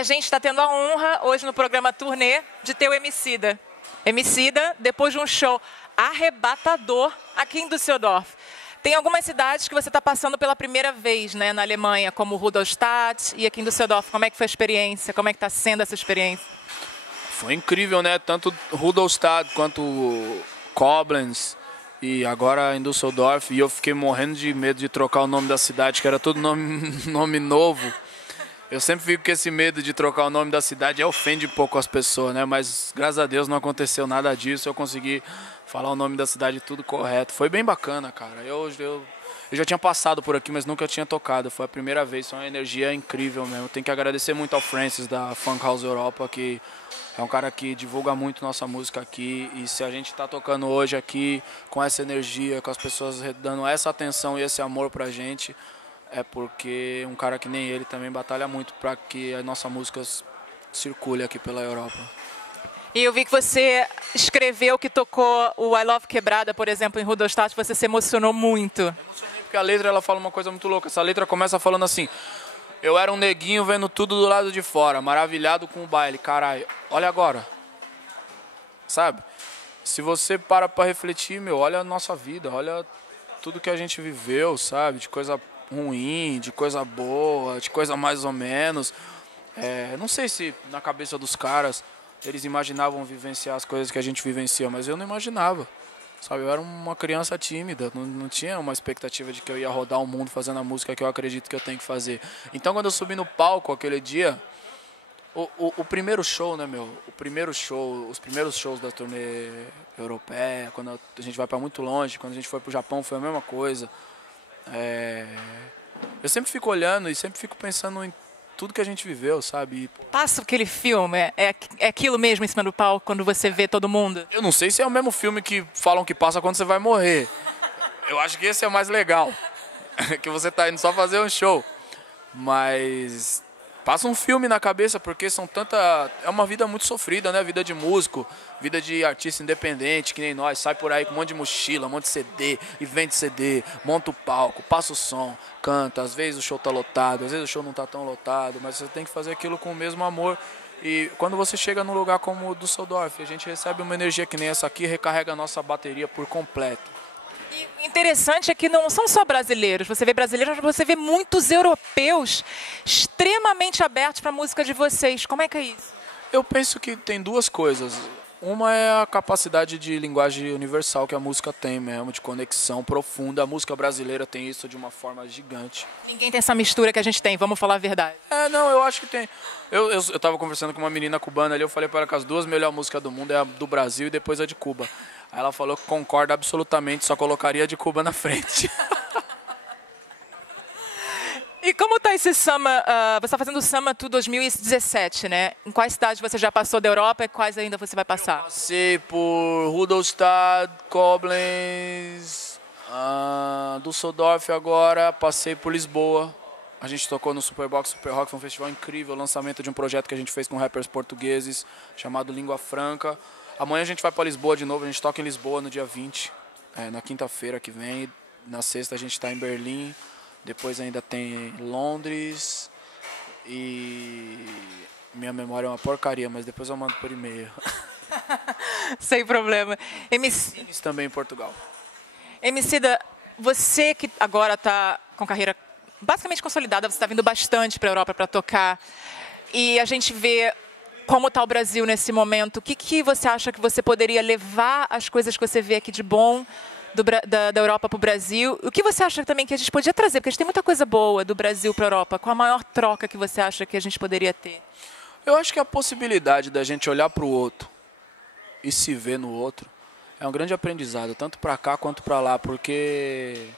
a gente está tendo a honra, hoje no programa Turnê, de ter o Emicida. Emicida, depois de um show arrebatador aqui em Düsseldorf. Tem algumas cidades que você está passando pela primeira vez, né, na Alemanha, como Rudolstadt e aqui em Düsseldorf. Como é que foi a experiência? Como é que está sendo essa experiência? Foi incrível, né? Tanto Rudolstadt quanto Koblenz e agora em Düsseldorf. E eu fiquei morrendo de medo de trocar o nome da cidade, que era todo nome novo. Eu sempre fico com esse medo de trocar o nome da cidade, ofende um pouco as pessoas, né? Mas graças a Deus não aconteceu nada disso, eu consegui falar o nome da cidade tudo correto. Foi bem bacana, cara. Eu já tinha passado por aqui, mas nunca tinha tocado. Foi a primeira vez, foi uma energia incrível mesmo. Tenho que agradecer muito ao Francis da Funk House Europa, que é um cara que divulga muito nossa música aqui. E se a gente está tocando hoje aqui com essa energia, com as pessoas dando essa atenção e esse amor pra gente, é porque um cara que nem ele também batalha muito para que a nossa música circule aqui pela Europa. E eu vi que você escreveu que tocou o I Love Quebrada, por exemplo, em Rudolstadt, você se emocionou muito. Emocionei porque a letra ela fala uma coisa muito louca. Essa letra começa falando assim: eu era um neguinho vendo tudo do lado de fora, maravilhado com o baile, caralho, olha agora. Sabe? Se você para refletir, meu, olha a nossa vida, olha tudo que a gente viveu, sabe? De coisa ruim, de coisa boa, de coisa mais ou menos. Não sei se na cabeça dos caras eles imaginavam vivenciar as coisas que a gente vivencia, mas eu não imaginava, sabe? Eu era uma criança tímida, não tinha uma expectativa de que eu ia rodar o mundo fazendo a música que eu acredito que eu tenho que fazer. Então quando eu subi no palco aquele dia, o primeiro show, né, meu? O primeiro show, os primeiros shows da turnê europeia, quando a gente vai para muito longe, quando a gente foi pro Japão foi a mesma coisa. Eu sempre fico olhando e sempre fico pensando em tudo que a gente viveu, sabe? Passa aquele filme, é aquilo mesmo em cima do palco, quando você vê todo mundo? Eu não sei se é o mesmo filme que falam que passa quando você vai morrer. Eu acho que esse é mais legal, que você tá indo só fazer um show. Mas passa um filme na cabeça, porque é uma vida muito sofrida, né? Vida de músico, vida de artista independente, que nem nós, sai por aí com um monte de mochila, um monte de CD, e vende CD, monta o palco, passa o som, canta, às vezes o show tá lotado, às vezes o show não tá tão lotado, mas você tem que fazer aquilo com o mesmo amor. E quando você chega num lugar como o Düsseldorf, a gente recebe uma energia que nem essa aqui, recarrega a nossa bateria por completo. E interessante é que não são só brasileiros. Você vê brasileiros, mas você vê muitos europeus extremamente abertos para a música de vocês. Como é que é isso? Eu penso que tem duas coisas. Uma é a capacidade de linguagem universal que a música tem mesmo, de conexão profunda. A música brasileira tem isso de uma forma gigante. Ninguém tem essa mistura que a gente tem, vamos falar a verdade. Não, eu acho que tem. Eu tava conversando com uma menina cubana ali, eu falei para ela que as duas melhores músicas do mundo é a do Brasil e depois a de Cuba. Aí ela falou que concorda absolutamente, só colocaria a de Cuba na frente. E como está esse Summer, você está fazendo o Summer Tour 2017, né? Em quais cidades você já passou da Europa e quais ainda você vai passar? Eu passei por Rudolstadt, Koblenz, Düsseldorf agora, passei por Lisboa. A gente tocou no Superbox Super Rock, foi um festival incrível, lançamento de um projeto que a gente fez com rappers portugueses, chamado Língua Franca. Amanhã a gente vai para Lisboa de novo, a gente toca em Lisboa no dia 20, na quinta-feira que vem. Na sexta a gente está em Berlim. Depois ainda tem Londres e minha memória é uma porcaria, mas depois eu mando por e-mail. Sem problema. Isso também em Portugal. Emicida, você que agora está com carreira basicamente consolidada, você está vindo bastante para a Europa para tocar e a gente vê como está o Brasil nesse momento. O que você acha que você poderia levar as coisas que você vê aqui de bom da Europa para o Brasil? O que você acha também que a gente podia trazer? Porque a gente tem muita coisa boa do Brasil para a Europa. Qual a maior troca que você acha que a gente poderia ter? Eu acho que a possibilidade da gente olhar para o outro e se ver no outro é um grande aprendizado, tanto para cá quanto para lá, porque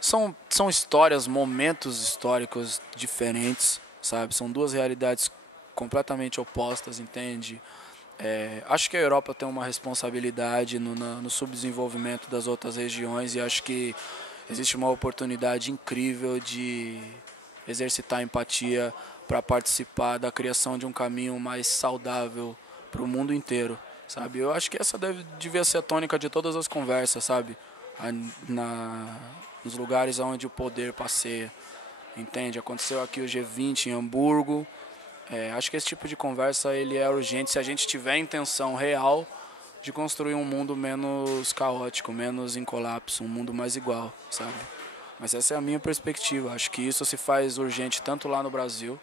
são histórias, momentos históricos diferentes, sabe? São duas realidades completamente opostas, entende? Acho que a Europa tem uma responsabilidade no subdesenvolvimento das outras regiões e acho que existe uma oportunidade incrível de exercitar empatia para participar da criação de um caminho mais saudável para o mundo inteiro, sabe? Eu acho que essa devia ser a tônica de todas as conversas, sabe? Nos lugares onde o poder passeia, entende? Aconteceu aqui o G20 em Hamburgo, Acho que esse tipo de conversa ele é urgente se a gente tiver a intenção real de construir um mundo menos caótico, menos em colapso, um mundo mais igual, sabe? Mas essa é a minha perspectiva. Acho que isso se faz urgente tanto lá no Brasil,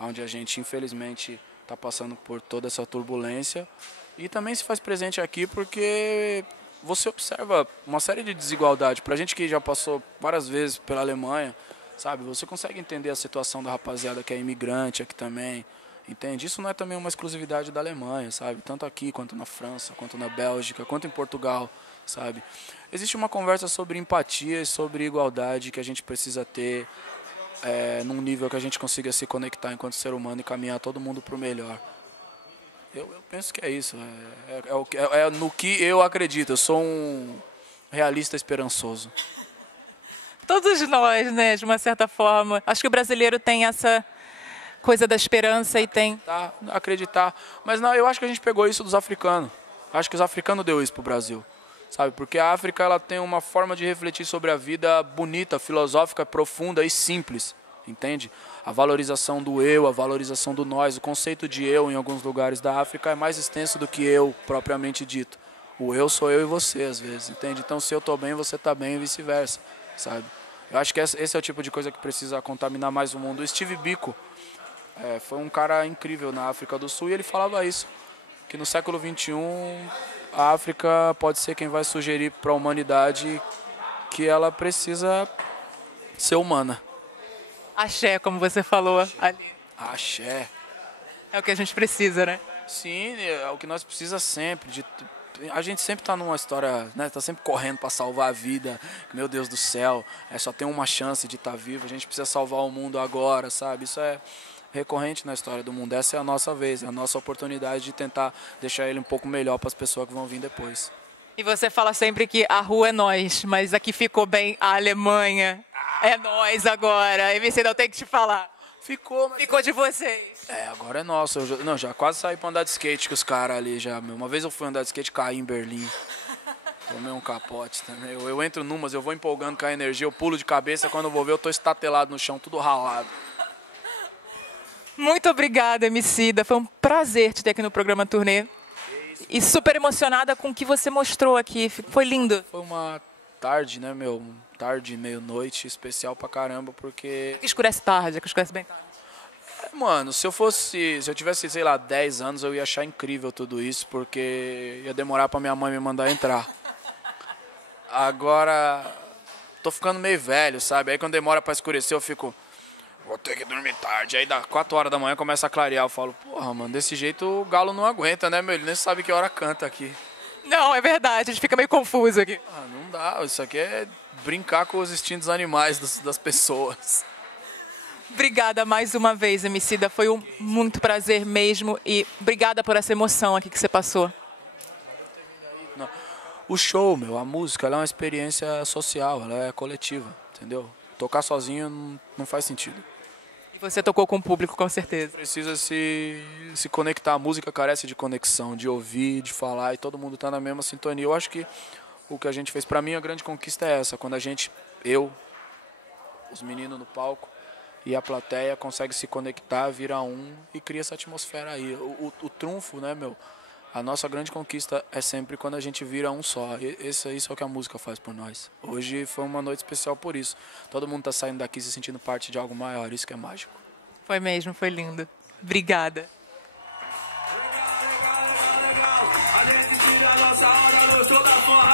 onde a gente infelizmente está passando por toda essa turbulência, e também se faz presente aqui porque você observa uma série de desigualdade. Para a gente que já passou várias vezes pela Alemanha, sabe, você consegue entender a situação da rapaziada que é imigrante aqui também, entende? Isso não é também uma exclusividade da Alemanha, sabe? Tanto aqui, quanto na França, quanto na Bélgica, quanto em Portugal, sabe? Existe uma conversa sobre empatia e sobre igualdade que a gente precisa ter num nível que a gente consiga se conectar enquanto ser humano e caminhar todo mundo para o melhor. Eu penso que é isso, é no que eu acredito. Eu sou um realista esperançoso. Todos nós, né, de uma certa forma. Acho que o brasileiro tem essa coisa da esperança e tem... Acreditar. Mas não, eu acho que a gente pegou isso dos africanos. Acho que os africanos deu isso pro Brasil, sabe? Porque a África ela tem uma forma de refletir sobre a vida bonita, filosófica, profunda e simples, entende? A valorização do eu, a valorização do nós, o conceito de eu em alguns lugares da África é mais extenso do que eu propriamente dito. O eu sou eu e você às vezes, entende? Então se eu tô bem, você tá bem e vice-versa, sabe? Eu acho que esse é o tipo de coisa que precisa contaminar mais o mundo. O Steve Biko foi um cara incrível na África do Sul e ele falava isso, que no século XXI a África pode ser quem vai sugerir para a humanidade que ela precisa ser humana. Axé, como você falou ali. Axé. É o que a gente precisa, né? Sim, é o que nós precisamos sempre. A gente sempre está numa história, né? Tá sempre correndo para salvar a vida. Meu Deus do céu, só tem uma chance de estar vivo. A gente precisa salvar o mundo agora, sabe? Isso é recorrente na história do mundo. Essa é a nossa vez, é a nossa oportunidade de tentar deixar ele um pouco melhor para as pessoas que vão vir depois. E você fala sempre que a rua é nós, mas aqui ficou bem a Alemanha. É nós agora. MC, não tem que te falar. Ficou de vocês. Agora é nosso. Eu já quase saí para andar de skate com os caras ali já. Uma vez eu fui andar de skate e caí em Berlim. Tomei um capote também. Eu entro numas, eu vou empolgando com a energia, eu pulo de cabeça, quando eu vou ver eu tô estatelado no chão, tudo ralado. Muito obrigada, Emicida. Foi um prazer te ter aqui no programa Turnê. E super emocionada com o que você mostrou aqui. Foi lindo. Foi uma tarde, né, tarde, meia-noite, especial pra caramba, porque... Escurece tarde, que escurece bem tarde. Mano, se eu tivesse, sei lá, 10 anos, eu ia achar incrível tudo isso, porque ia demorar pra minha mãe me mandar entrar. Agora, tô ficando meio velho, sabe? Aí quando demora pra escurecer, eu fico... Vou ter que dormir tarde. Aí dá 4 horas da manhã, começa a clarear. Eu falo, porra, mano, desse jeito o galo não aguenta, né, meu? Ele nem sabe que hora canta aqui. Não, é verdade, a gente fica meio confuso aqui. Não dá, isso aqui é brincar com os instintos animais das pessoas. Obrigada mais uma vez, Emicida. Foi um muito prazer mesmo. E obrigada por essa emoção aqui que você passou. Não. O show, a música, ela é uma experiência social, ela é coletiva, entendeu? Tocar sozinho não faz sentido. E você tocou com o público, com certeza. Precisa se conectar. A música carece de conexão, de ouvir, de falar, e todo mundo tá na mesma sintonia. Eu acho que o que a gente fez, pra mim, a grande conquista é essa. Quando os meninos no palco e a plateia consegue se conectar, vira um e cria essa atmosfera aí. O trunfo, né, a nossa grande conquista é sempre quando a gente vira um só. Isso é o que a música faz por nós. Hoje foi uma noite especial por isso. Todo mundo tá saindo daqui se sentindo parte de algo maior. Isso que é mágico. Foi mesmo, foi lindo. Obrigada. Legal. A gente tira a nossa onda no show da fora.